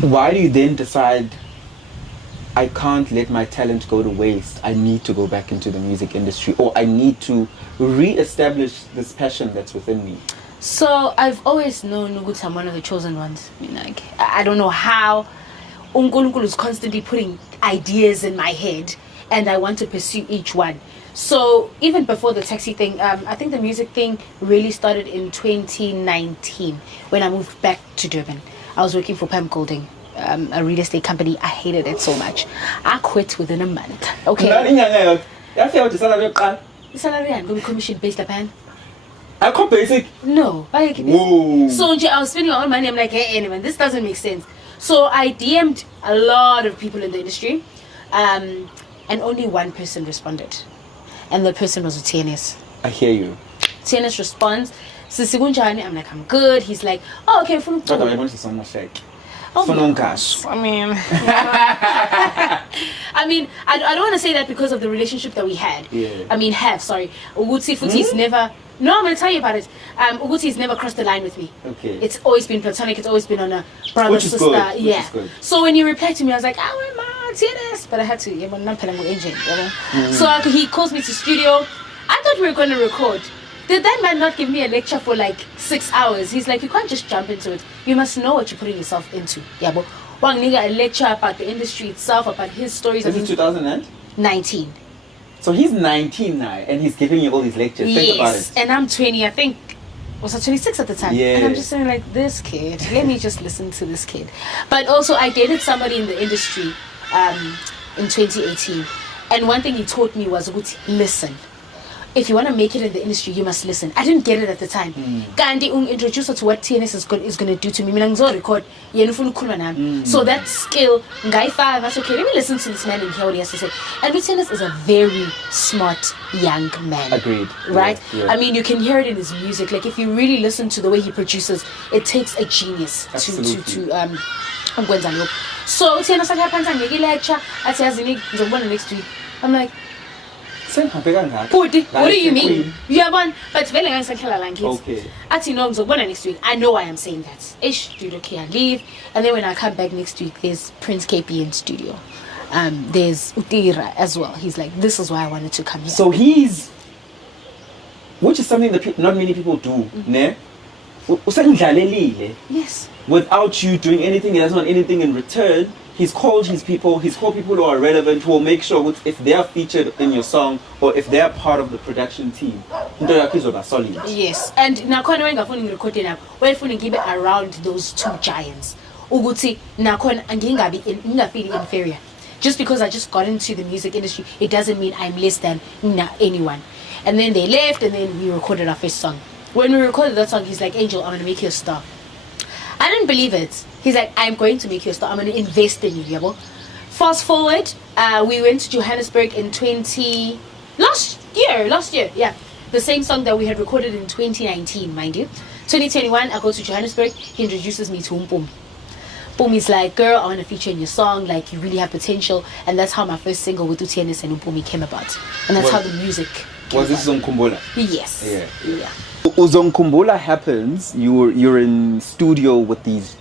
why do you then decide, I can't let my talent go to waste, I need to go back into the music industry, or I need to re-establish this passion that's within me? So I've always known ukuthi I'm one of the chosen ones. I mean, like, I don't know how uNkulunkulu is constantly putting ideas in my head, and I want to pursue each one. So even before the taxi thing, I think the music thing really started in 2019 when I moved back to Durban. I was working for Pam Golding, a real estate company. I hated it so much. I quit within a month. Okay. The salary and go commission based upon. I call basic. No, so I was spending all my money. I'm like, hey, anyway, this doesn't make sense. So I DM'd a lot of people in the industry, and only one person responded, and the person was TNS. I hear you. TNS responds. I'm like, I'm good. He's like, oh, okay, from I want to sound fake. I mean, I don't want to say that because of the relationship that we had. Yeah. I mean, Uguti's never. No, I'm going to tell you about it. Uguti's never crossed the line with me. Okay. It's always been platonic. It's always been on a brother sister. Good. Yeah. Which is good. So when you replied to me, I was like, oh my TNS, but I had to. Yeah, but not agent. So he calls me to studio. I thought we were going to record. Did that man not give me a lecture for like 6 hours? He's like, you can't just jump into it. You must know what you're putting yourself into. Yeah, but one nigga a lecture about the industry itself, about his stories. This is 2019. So he's 19 now, and he's giving you all these lectures. Yes, think about it. And I'm 20. I think was I 26 at the time? Yeah. And I'm just saying, like, this kid. Let me just listen to this kid. But also, I dated somebody in the industry in 2018, and one thing he taught me was, listen. If you want to make it in the industry, you must listen. I didn't get it at the time. Gandhi introduced her to what TNS is going to do to me. Record. So that skill, that's okay. Let me listen to this man and hear what he has to say. And TNS is a very smart young man. Agreed. Right? Yeah. I mean, you can hear it in his music. Like, if you really listen to the way he produces, it takes a genius to so TNS lecture. I say, next week. I'm like, what do you mean? You have one, but it's very nice. Okay. At next week, I know why I'm saying that. I leave, and then when I come back next week, there's Prince KP in studio. There's Utira as well. He's like, this is why I wanted to come here. So which is something that not many people do, ne? Yes. Without you doing anything, he doesn't want anything in return. He's called people who are relevant, who will make sure if they are featured in your song or if they are part of the production team, solid. Yes, and now when I'm recording now, we're give it around those two giants. Uguti now I'm feeling inferior. Just because I just got into the music industry, it doesn't mean I'm less than anyone. And then they left, and then we recorded our first song. When we recorded that song, he's like, Angel, I'm gonna make you a star. I didn't believe it. He's like, I'm going to make you a star. I'm going to invest in you, Yabo. Fast forward, we went to Johannesburg in last year, yeah. The same song that we had recorded in 2019, mind you. 2021, I go to Johannesburg. He introduces me to Boom. Boom is like, girl, I want to feature in your song. Like, you really have potential. And that's how my first single with TNS and Umpumi came about. And that's how the music came about. Was this Uzongikhumbula? Yes. Yeah. Uzongikhumbula happens, you're in studio with these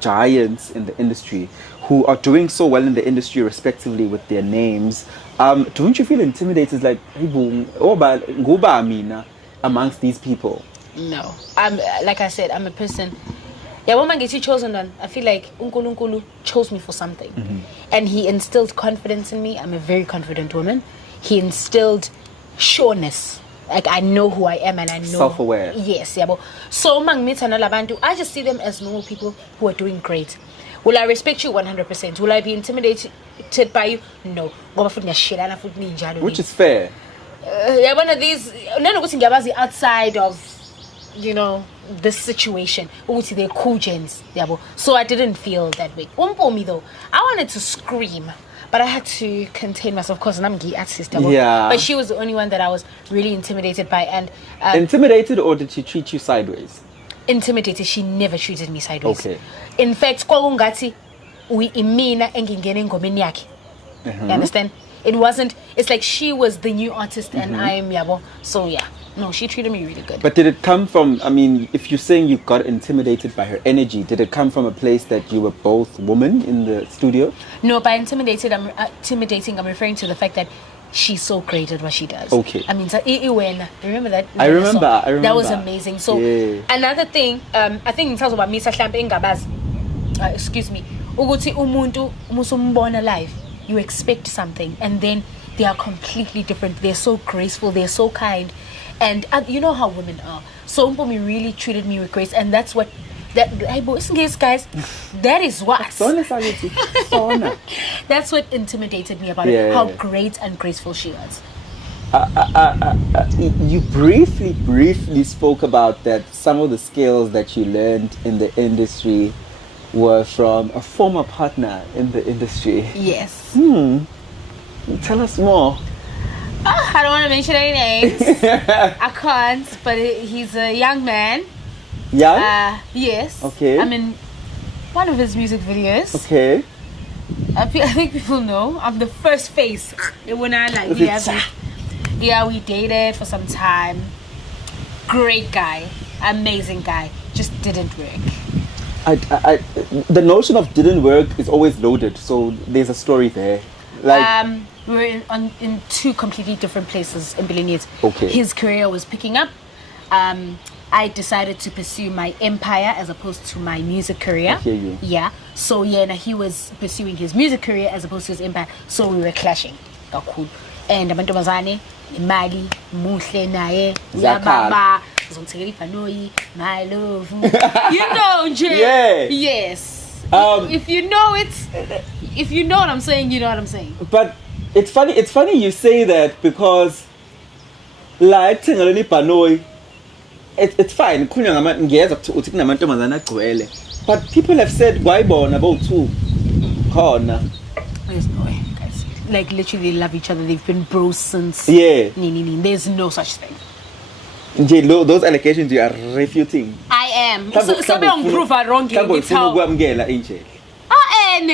giants in the industry who are doing so well in the industry respectively with their names. Don't you feel intimidated, like, amongst these people? No. Like I said, I'm a person. Yeah, when man gets chosen on, I feel like Unkulunkulu chose me for something. And he instilled confidence in me. I'm a very confident woman. He instilled sureness. Like, I know who I am, and I know self-aware. Yes, yeah. So I just see them as normal people who are doing great. Will I respect you 100%? Will I be intimidated by you? No. Which is fair. One of these outside of, this situation. They're cool gens. So I didn't feel that way. Me though, I wanted to scream. But I had to contain myself, of course, and I'm a artist. Yeah. But she was the only one that I was really intimidated by. And intimidated, or did she treat you sideways? Intimidated. She never treated me sideways. Okay. In fact, you understand? It wasn't. It's like she was the new artist, and I'm Yabo. So yeah. No, she treated me really good. But did it come from, I mean, if you're saying you got intimidated by her energy, did it come from a place that you were both women in the studio? No, by intimidating, I'm referring to the fact that she's so great at what she does. Okay. I mean, remember that? I remember. That was amazing. So, another thing, I think in terms of Misa Shlamp excuse me, Uguti Umuntu Musumbona life, you expect something, and then they are completely different. They're so graceful, they're so kind, and you know how women are. So Umpomi really treated me with grace, and that's what guys, that is what that's what intimidated me about it, how great and graceful she was. You briefly spoke about that some of the skills that you learned in the industry were from a former partner in the industry. Yes. Tell us more. I don't want to mention any names. I can't, but he's a young man. Yeah? Yes. Okay. I'm in one of his music videos. Okay. I think people know. I'm the first face. When I we dated for some time. Great guy. Amazing guy. Just didn't work. The notion of didn't work is always loaded, so there's a story there. Like we were in two completely different places in Billionaires. Okay. His career was picking up. I decided to pursue my empire as opposed to my music career. I hear you. Yeah. So he was pursuing his music career as opposed to his empire. So we were clashing. Cool. And amantombazane, imali, muhle naye, uyababa, uzongithekela ibhanoyi, my love. You know, Jay. Yeah. Yes. If you know what I'm saying, you know what I'm saying. But it's funny you say that, because like thengeleni ibhanoyi, it's fine. But people have said why born about two. There's no way, guys. Like literally they love each other. They've been bros since. Yeah. There's no such thing. Those allegations you are refuting. I am. So don't prove her wrong. It's how.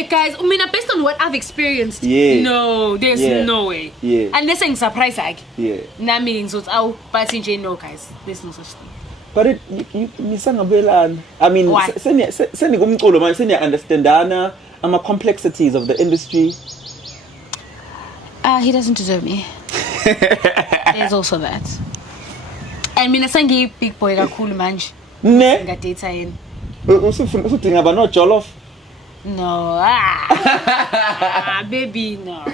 Guys, based on what I've experienced, no, there's no way. Yeah. And they're saying surprise like. Yeah. That means what's out, but no, guys, there's no such thing. But I mean, why? Understand complexities of the industry. He doesn't deserve me. There's also that. And Minasangi big boy cool manj. Ne? Got data in. No jollof. No. Baby, no.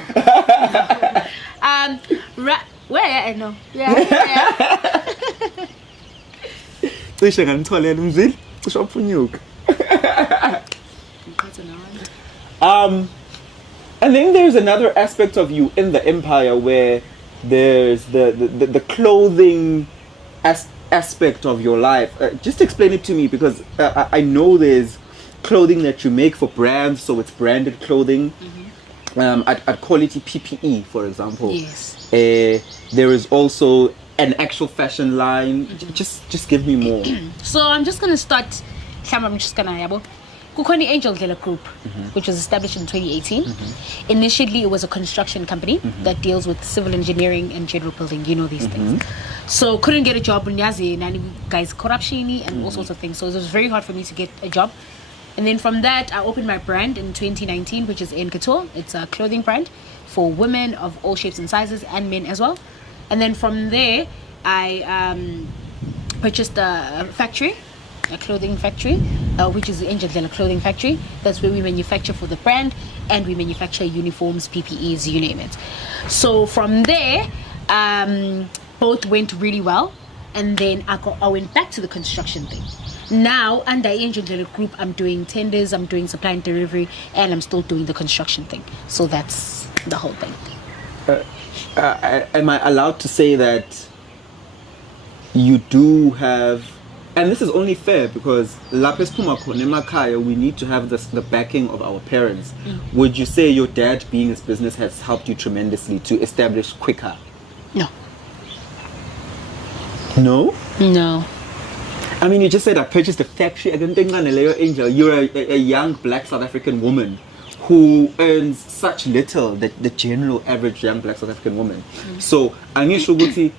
Where I know. Yeah. And then there's another aspect of you in the empire where there's the clothing aspect of your life. Just explain it to me, because I know there's clothing that you make for brands, so it's branded clothing. At quality PPE, for example. Yes. There is also an actual fashion line. Just give me more. So I'm just gonna start. I'm just gonna Kukoni Angel Ndlela Group, which was established in 2018. Initially, it was a construction company that deals with civil engineering and general building. You know these things. So couldn't get a job in Nyazi, guys, corruption and all sorts of things. So it was very hard for me to get a job. And then from that, I opened my brand in 2019, which is In Couture. It's a clothing brand for women of all shapes and sizes, and men as well. And then from there, I purchased a factory, a clothing factory, which is the Ndlela Clothing Factory. That's where we manufacture for the brand, and we manufacture uniforms, PPEs, you name it. So from there, both went really well, and then I went back to the construction thing. Now, under Ndlela Group, I'm doing tenders, I'm doing supply and delivery, and I'm still doing the construction thing. So that's the whole thing. Am I allowed to say that you do have, and this is only fair because Lapis Pumako Nemakaya, we need to have the backing of our parents. Would you say your dad being his business has helped you tremendously to establish quicker? No. No? No. I mean, you just said I purchased a factory. I don't think Angel, you're a young black South African woman who earns such little that the general average young black South African woman. So angisho ukuthi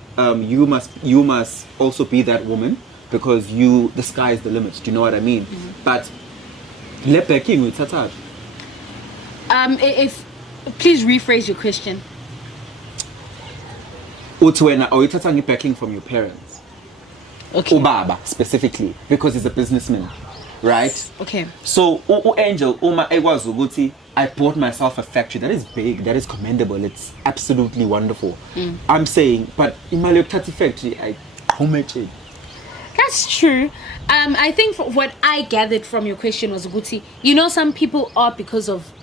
you must also be that woman because the sky is the limit. Do you know what I mean? But le backing with tata. If please rephrase your question. Uthi wena awuyithatha backing from your parents. Okay. Ubaba specifically because he's a businessman. Right? Okay. So Angel uma ekwazi ukuthi I bought myself a factory that is big, that is commendable, it's absolutely wonderful. I'm saying, but imali yokuthatha factory how much it? That's true. I think what I gathered from your question was Guti, you know, some people are because of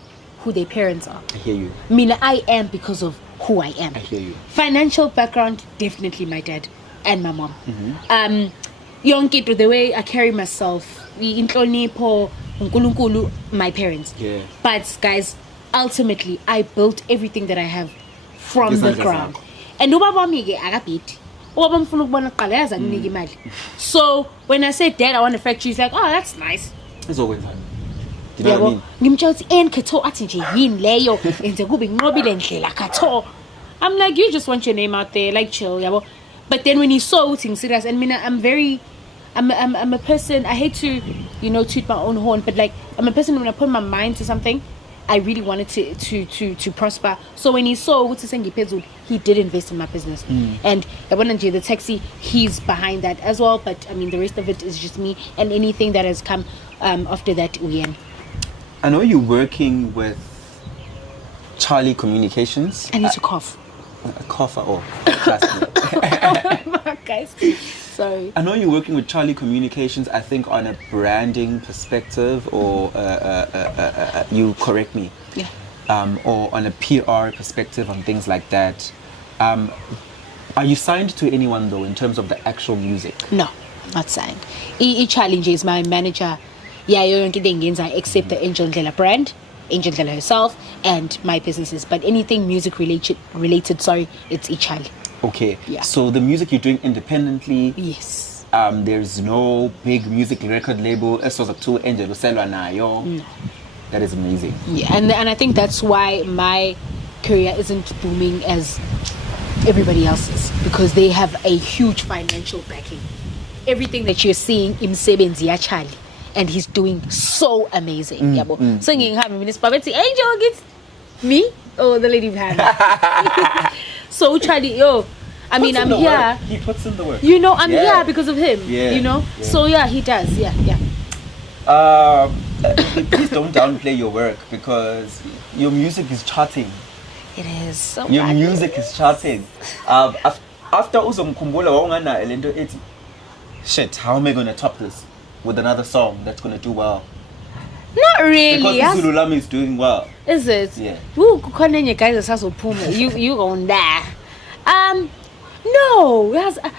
who their parents are. I hear you. I am because of who I am. I hear you. Financial background, definitely my dad and my mom. Yonke, the way I carry myself, inhlonipho, uNkulunkulu, my parents. Yeah. But guys, ultimately, I built everything that I have from the ground. And ubaba wami ke akabhidi. Ubaba mfuna ukubona kuqala yazi anginike imali. So when I said, Dad, I want a factory, he's like, oh, that's nice. Izokwenzani? You know what I mean? Ngimtshela ukuthi Khatho athi nje yini leyo enze kube inqobile Ndlela Khatho. I'm like, you just want your name out there, like chill, yabo. But then when he saw thing serious, and mina, I'm a person, I hate to, toot my own horn, but like, I'm a person when I put my mind to something, I really wanted to prosper. So when he saw he did invest in my business. And the taxi, he's behind that as well. But I mean, the rest of it is just me, and anything that has come after that, we end. I know you're working with Charlie Communications. I need to cough. A cough at all. Trust me. Guys, sorry. I know you're working with Charlie Communications, I think on a branding perspective, or you correct me. Yeah. Or on a PR perspective, on things like that. Are you signed to anyone though in terms of the actual music? No, not signed. Challenge is my manager. Yeah, I accept the Ndlela brand, Ndlela herself, and my businesses. But anything music related, it's Charlie. Okay. Yeah. So the music you're doing independently. Yes. There's no big music record label. No. That is amazing. Yeah, and I think that's why my career isn't booming as everybody else's, because they have a huge financial backing. Everything that you're seeing in Sebenzi Charlie, and he's doing so amazing. Yabo. So you have municipality Angel gets me or the lady behind me. So Charlie, I mean, I'm here. He puts in the work. I'm here because of him. Yeah. Yeah. So yeah, he does. Yeah. Please don't downplay your work because your music is charting. It is. So your music is charting. After uzomkhumbula wawungana elento ethi shit, how am I going to top this with another song that's going to do well? Not really. Because Zulu Lami is doing well. Is it? Yeah. You gonna die. No,